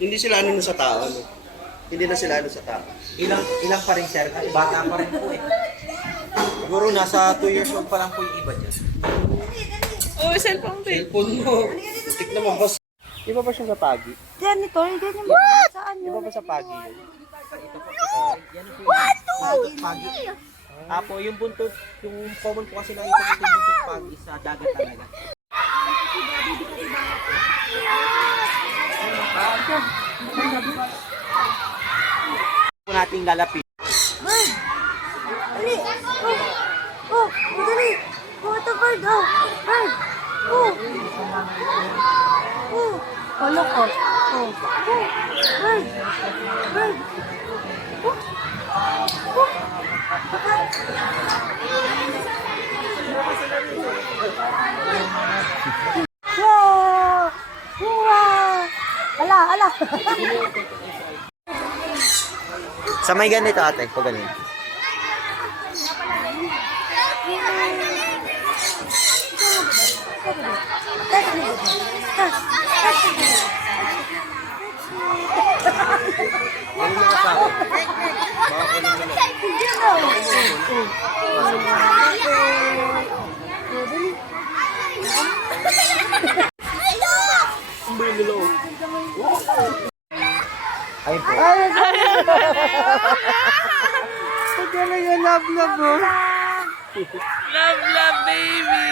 Hindi sila ano sa tao, no? Hindi na sila ano sa tao. Ilang pa rin, sir? Kasi bata pa rin po eh. Siguro nasa 2 years old pa lang po yung iba dyan. Oh, cellphone din. Cellphone mo. Tik naman, boss. Di ba siya sa pagi? Janitor, ganyan mo. Saan Di yun? ba sa pagi yun? Pagi. Apo, yung buntot, yung common po kasi nakita natin yung buntot pagi sa dagat talaga. Po nating lalapit. Bird! Dali! Oh! Dali! Oh, ito bird! Oh! Bird! Oh! Oh! Ano ko? Oh! Bird! Bird! Oh! Oh! Wow! Wow! Ala! Ala! Sa may ganito ate, pag ganun. Ayun po. Pagkalang yung love-love mo. Love, love, baby.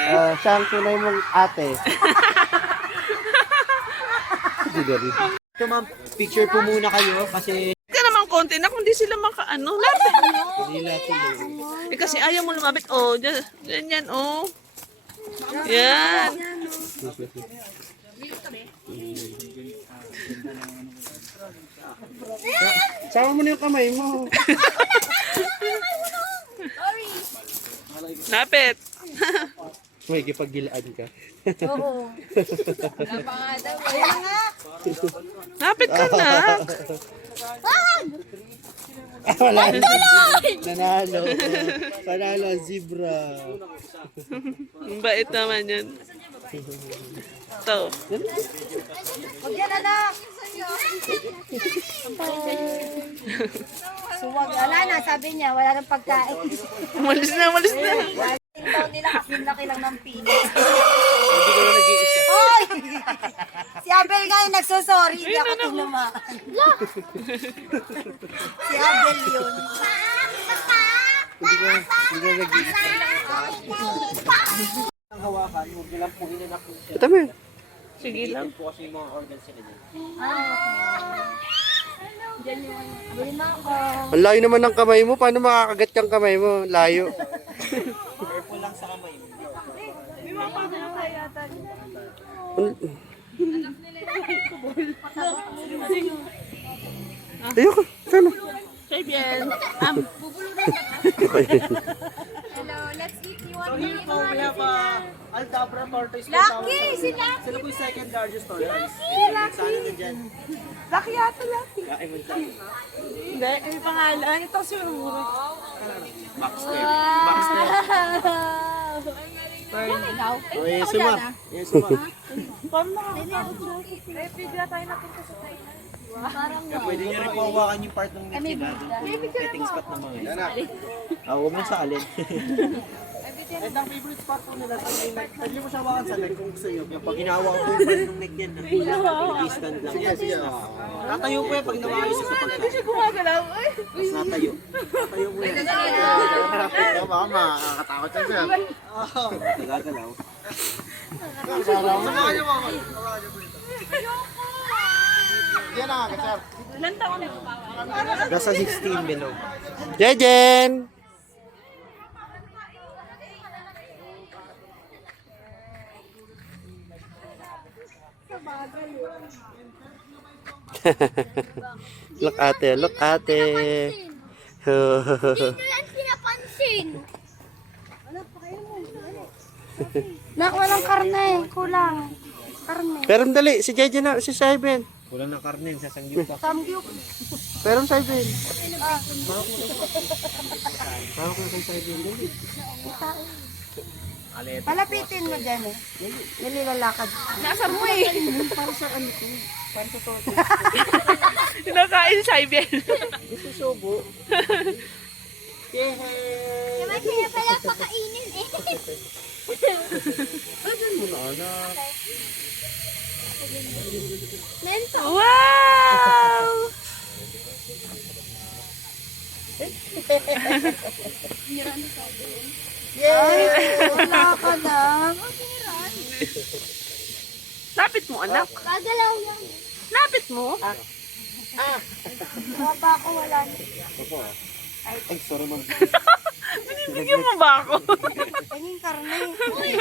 Siya ang tunay mong ate. Sige rin. Ito ma'am, picture po muna kayo kasi Ka naman konti na kung di sila makaano. Lapit. Hindi natin Eh kasi ayaw mo lumapit. Oh, ganyan, oh. Yan. Sama mo na yung kamay mo. Lapit. May kipaggilaan ka. Oo. Wala pa nga daw. Wala nga. Lapit ka na. Wala na. Nanalo. Panalo ang zebra. Ang bait naman yan. Ito. Huwag yan, anak. Suwag. Wala na, sabi niya. Wala nang pagkain. Umalis na, umalis na. Yung daw nila kasi laki lang ng pili. Hindi ko na nag-iisa. Hoy! Si Abel nga yung nagsosorry. Hindi ako tinamaan. Si Abel yun. Hindi ko na nag-iisa. ang hawakan, huwag nyo lang po inanak po siya. Ito mo. Sige lang. Po kasi yung mga organs sila dyan. Abel na ako. Ang layo naman ng kamay mo. Paano makakagat kang kamay mo? Layo. Careful lang sa kamay mo. Ayoko. Sana. Kay Biel. Hello, let's eat. You want So here po, we have Aldabra tortoise. Lucky! Si Lucky! Sila po yung second largest tortoise. Si Lucky! Sana na dyan. Laki yata, laki. Kain mo siya. Hindi, may pangalan. Ito si Ruro. Baxter. Baxter. Oh, yes, ma. Yes, ma. Paano nakakapagod? Eh, bigla tayo napunta sa Thailand. Kaya pwede nyo rin po hawakan yung part ng neck nila. Petting spot ng mga yun. Huwag mo sa alin. At ang favorite spot po nila sa may neck. Pwede mo siya hawakan sa neck kung gusto nyo. Kaya pag hinawa ko po yung part ng neck yan. I-stand lang. Tatayo po yan pag nawayo siya sa Hindi pagkakas. siya gumagalaw. Ay, Tapos natayo. Natayo po yan. Baka makakatakot yan siya. Nagagalaw. Samahan niyo mo. Yan na, sir. ilan taon na? Nasa 16 below. Jejen! Look ate, look ate. Yan pinapansin. Nak, walang karne. Kulang. Karne. Pero dali, si Jejen na, si Saiben. Kulang ng karne, sasangyup ka. Samgyup. Pero Saiben. Parang kung kung pwede yun dali. Alit. Palapitin mo dyan eh. Nililalakad. Nasa mo eh. Para sa ano to. Kinakain si Ibel. Gusto subo. Yehey! Diba kaya pala pakainin eh. Mento. Wow! Wala ka lang. Lapit mo, anak. Gagalaw lang. Lapit mo. Baba ko wala na. Ay, sorry ma'am. Binibigyan mo ba ako? Kanyang karne. Kali.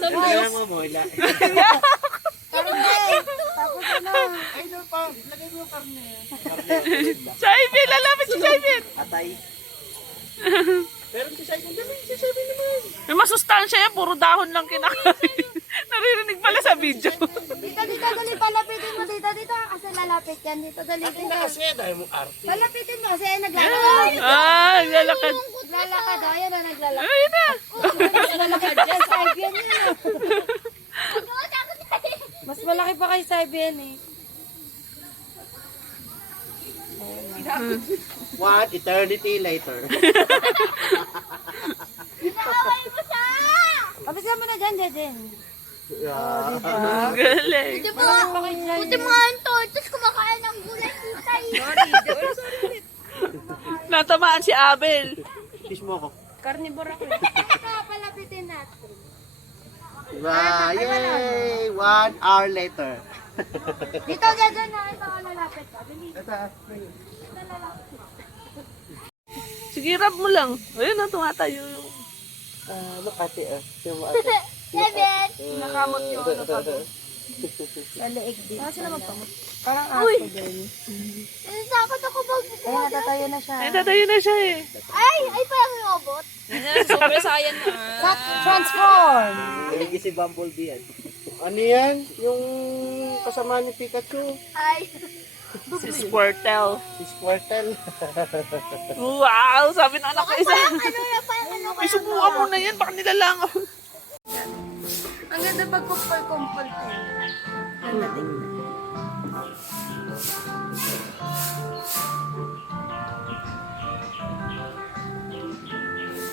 Kaya mo mo, ila. Karne. Tapos ano? Si Ibel, lalapit si Ibel. Atay. May masustansya yan, puro dahon lang kinakain. Naririnig pala sa video. Dito, dali palapitin mo dito. Kasi lalapit yan. Dito, dali. Kasi dahil mo arte. Palapitin mo kasi naglalakad. Ah, lalakad. Naglalakad. Ayan na, naglalakad. Ayun na. Mas malaki dyan. Saibian yan. Mas malaki pa kay Saibian eh. One eternity later. Inaaway mo siya! Pabisan mo na dyan, Jejen. Ang galing. Buti mo nga yung tortoise kumakain ng gulay kitay. Natamaan si Abel. Kiss mo ako. Carnivore ako. Ito, palapitin natin. Wow, yay! 1 hour later. Dito, dyan na. Ito, lalapit ka. Dali. Sige, rub mo lang. Ayun na, tumatayo yung... Look ate, yung ate. Seven. Nakamot yung ano pa doon. Sa leeg din. Saan sila magpamot? Parang aso din. Takot ako Ay, natatayo na siya. Ay, tatayo na siya eh. Ay, parang robot. Super saiyan na. Transform! Hindi si Bumblebee yan. Ano yan? Yung kasama ni Pikachu. Ay. Si Squirtle. Si Squirtle. Wow! Sabi ng anak ko isa. Ano Ay, subukan mo na yan. Baka nilalangaw. Ang ganda pag kumpal-kumpal ko. Ganda din.